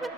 அது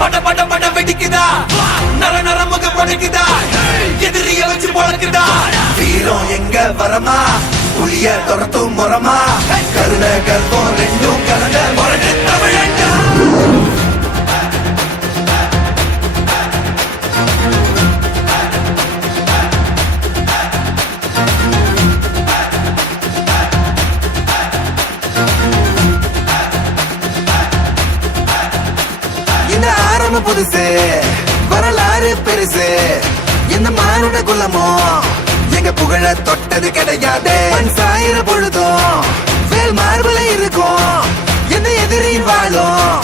பட பட பட வெடிக்குதா, நர நர முக படைக்குதா, எதிரிய வச்சு பொழக்குதா. வீரம் எங்க வரமா, புளிய துரத்தும் முறமா, கருண கர்ப்பம் ரெண்டும் கலந்த முரட்டு தமிழண்டா. புதுசு வரலாறு பெருசு, இந்த மானுட குலமோ எங்க புகழ தொட்டது கிடையாது. சாயிர பொழுதும் வேல் மார்பல இருக்கும், எந்த எதிரின் வாழும்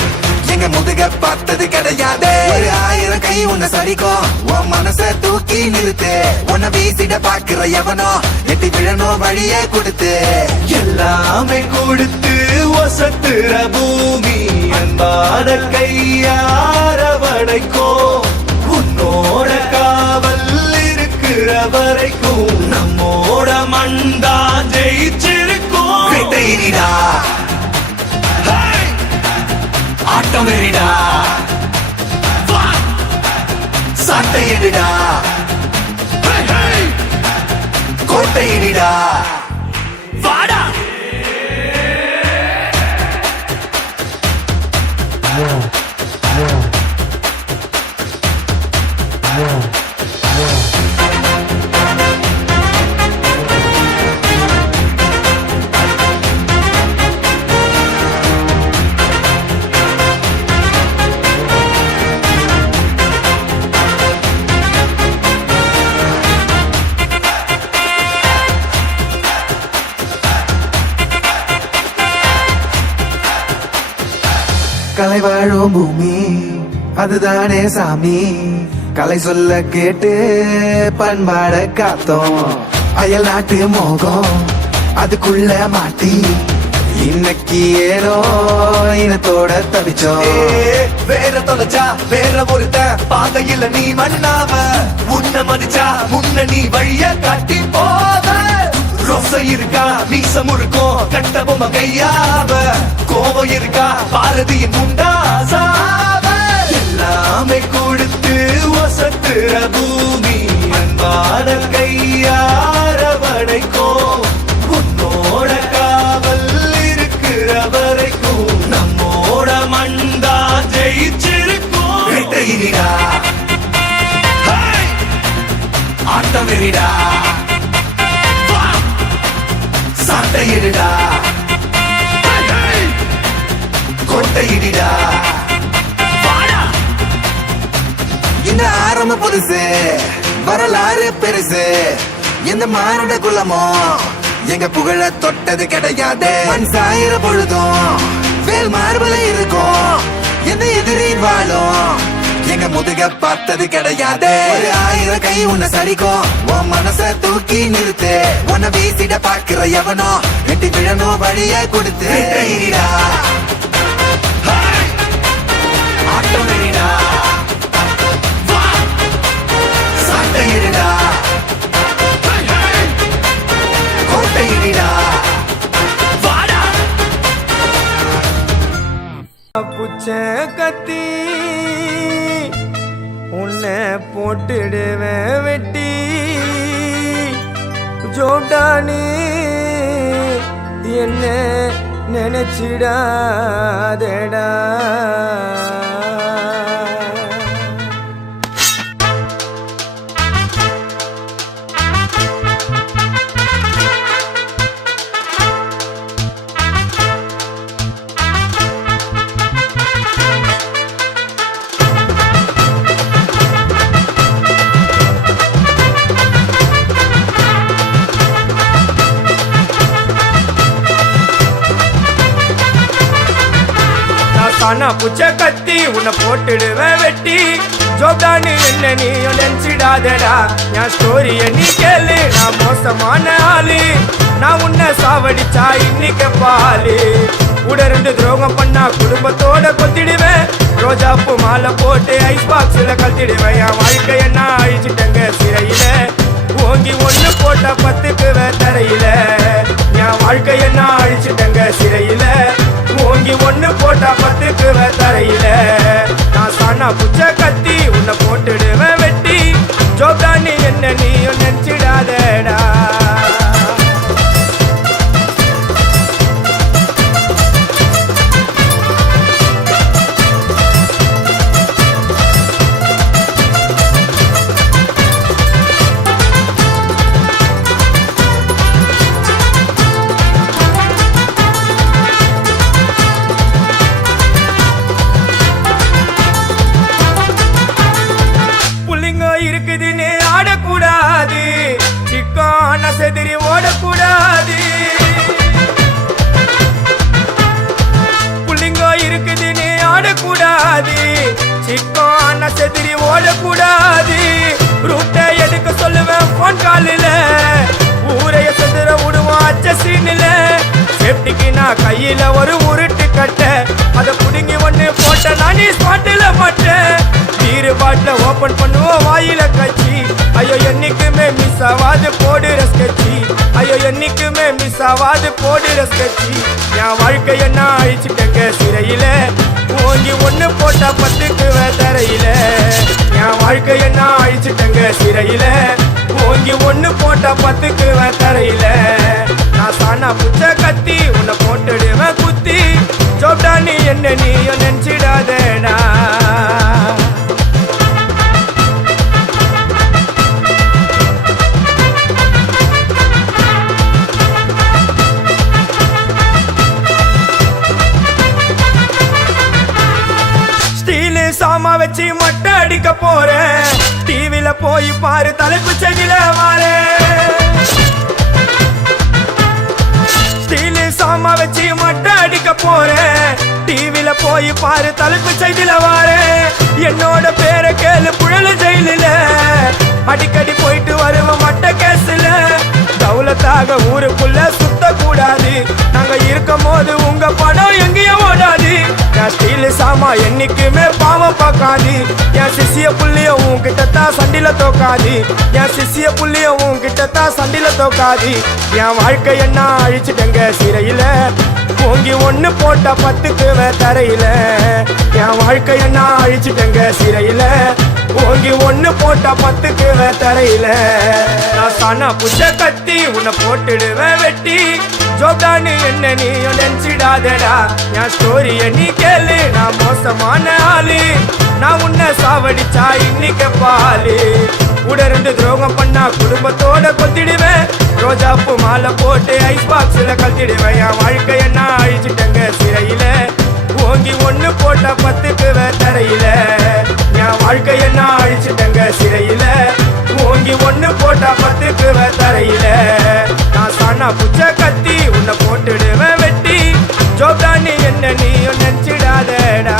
எங்க முதுக பார்த்தது கிடையாது. 1000 கை உன்னை சரிக்கும், உன் மனச தூக்கி நிறுத்து. உன்னை வீசிட பாக்குற எவனோ எட்டி விழணும் வழியே கொடுத்து. எல்லாமே கொடுத்து வசத்துற பூமி அன்பான கையாரவணைக்கோ. உன்னோட காவல் இருக்கிற வரைக்கும் நம்மோட மண்தான் ஜெயிச்சிருக்கும். வேட்டையிடா, ஆட்டம் எறிடா, சாட்டையிடா, கோட்டையிடா, வாடா. கலை வாழும் பூமி அதுதானே சாமி கலை சொல்ல கேட்டு பண்பாட காத்தோம் அயல் நாட்டு மோகம் அதுக்குள்ள மாட்டி இன்னைக்கு ஏனோ இனத்தோட தவிச்சோம் வேற தொலைச்சா வேற ஒருத்த பாதையில நீ மண்ணாவ உன்ன மதிச்சா முன்ன நீ வழிய காட்டி போவ ரோசை இருக்கா மீசம் இருக்கும் கட்ட பொம்மை கையாவ கோவம் இருக்கா பாரதியின் முண்டாசாவ எல்லாமே கொடுத்து வசத்துற பூமி அன்பான கையார வடைக்கும் உன்னோட காவல் இருக்கிற வரைக்கும் நம்மோட மண்டா ஜெயிச்சிருக்கும் வேட்டையிடா ஆட்டமிடா சண்டையிடா கொட்டையிடா இந்த ஆரம்ப புதுசு வரலாறு பெருசு எந்த மானுட குலமோ எங்க புகழ தொட்டது கிடையாது மண் சாயிர பொழுதும் வேல் மார்பல இருக்கும் எந்த எதிரி வாழும் எங்க முதுக பார்த்தது கிடையாது ஒரு 1000 கை உன்னை சரிக்கும் உன் மனச தூக்கி நிறுத்து உன்னை வீசிட பாக்குற எவனோ வெட்டி விழணும் வழிய கொடுத்து ஆட்டமிடா சண்டையிடா கோட்டையிடா வாடா புச்ச கத்தி உன்னை போட்டுடுவேன் வெட்டி ஜோடானி என்ன நினைச்சிடாதடா கானா புச்ச கத்தி உன்னை போட்டுடுவேன் வெட்டி ஜோப்டானு என்ன நீயும் நினைச்சிடாதடா என் ஸ்டோரிய நீ கேளு நான் மோசமான ஆளு நான் உன்னை சாவடிச்சா இன்னைக்கு பாலு கூட 2 துரோகம் பண்ணா குடும்பத்தோட கொத்திடுவேன் ரோஜாப்பு மாலை போட்டு ஐஸ் பாக்ஸ்ல கழட்டிடுவேன் என் வாழ்க்கைய நான் அழிச்சிட்டங்க சிறையில ஓங்கி 1 போட்டா 10க்கு தரையில என் வாழ்க்கைய நான் அழிச்சிட்டங்க சிறையில ஓங்கி 1 போட்டா 10க்கு தரையில நான் சானா புச்ச கத்தி உன்னை போட்டுடுவேன் வெட்டி ஜோப்டானி என்ன நீயும் நினைச்சிடாதடா செதிரி ஓடக்கூடாது புள்ளிங்கோ இருக்குது நீ ஆடக்கூடாது சிக்கான செதிரி ஓடக்கூடாது ரூட்டை எடுக்க சொல்லுவேன் போன் காலில் ஊரைய செதுற விடுவோம் அச்ச சீனில் சேஃப்டிக்கு நான் கையில ஒரு உருட்டு கட்ட அதை புடுங்கி 1 போட்ட நான் ஸ்பாட்டில் மாட்டேன் பீரு பாட்டில ஓபன் பண்ணுவோம் வாயில கட்சி ஐயோ என்னைக்குமே மிஸ் ஆவாது போடுற ஸ்கெட்சி ஐயோ என்னைக்குமே மிஸ் ஆவாது போடுற ஸ்கெட்சி என் வாழ்க்கைய நான் அழிச்சிட்டங்க சிறையில ஓங்கி 1 போட்டா 10க்கு தரையில என் வாழ்க்கைய நான் அழிச்சிட்டங்க சிறையில ஓங்கி 1 போட்டா 10க்கு தரையில நான் சானா புச்ச கத்தி உன்னை போட்டுடுவேன் குத்தி ஜோப்டானி என்ன நீயும் நினைச்சிடாதடா சாமா வச்சு மட்டை அடிக்க போறேன் டிவில போய் பாரு தலைப்பு செடியில வாரேன் ஸ்டீல் சாமா வச்சு மட்டை அடிக்க போறேன் டிவில போய் பாரு தலைப்பு செய்தில வாரு என்னோட பேரை கேளு புழல ஜெயிலில அடிக்கடி போயிட்டு வருவோம் மட்ட கேஸ்ல தௌலத்தாக ஊருக்குள்ள சுத்த கூடாது நாங்க இருக்கும் போது உங்க பணம் எங்கேயும் ஓடாது என் ஸ்டீல் சாமா என்னைக்குமே பாவம் பார்க்காது என் சிசிய புள்ளிய உன்கிட்ட தான் சண்டில தோக்காது என் சிசிய புள்ளிய உன்கிட்ட தான் சண்டில தோக்காது என் வாழ்க்கை என்ன அழிச்சிட்டங்க சிறையில ஓங்கி ஒண்ணு போட்ட 10க்கு தரையில என் வாழ்க்கை என்ன அழிச்சிட்டங்க சிறையில ஓங்கி ஒண்ணு போட்ட 10க்கு தரையில நான் சானா புஷ கத்தி உன்னை போட்டுடுவேன் வெட்டி ஜோப்டானு என்ன நீ நினைச்சிடாதடா என் ஸ்டோரிய நீ கேளு நான் மோசமான ஆளு நான் உன்னை சாவடிச்சா இன்னைக்கு பாலு உடருந்து துரோகம் பண்ணா குடும்பத்தோட கொத்திடுவேன் ரோஜாப்பு மாலை போட்டு ஐஸ் பாக்ஸ்ல கழட்டிடுவேன் என் வாழ்க்கை என்ன அழிச்சிட்டங்க சிறையில ஓங்கி ஒண்ணு போட்ட 10க்கு தரையில என் வாழ்க்கை என்ன அழிச்சிட்டங்க சிறையில ஓங்கி ஒண்ணு போட்ட 10க்கு தரையில நான் சானா புச்ச கத்தி உன்னை போட்டுடுவேன் வெட்டி ஜோப்டானி என்ன நீ நினைச்சிடாதடா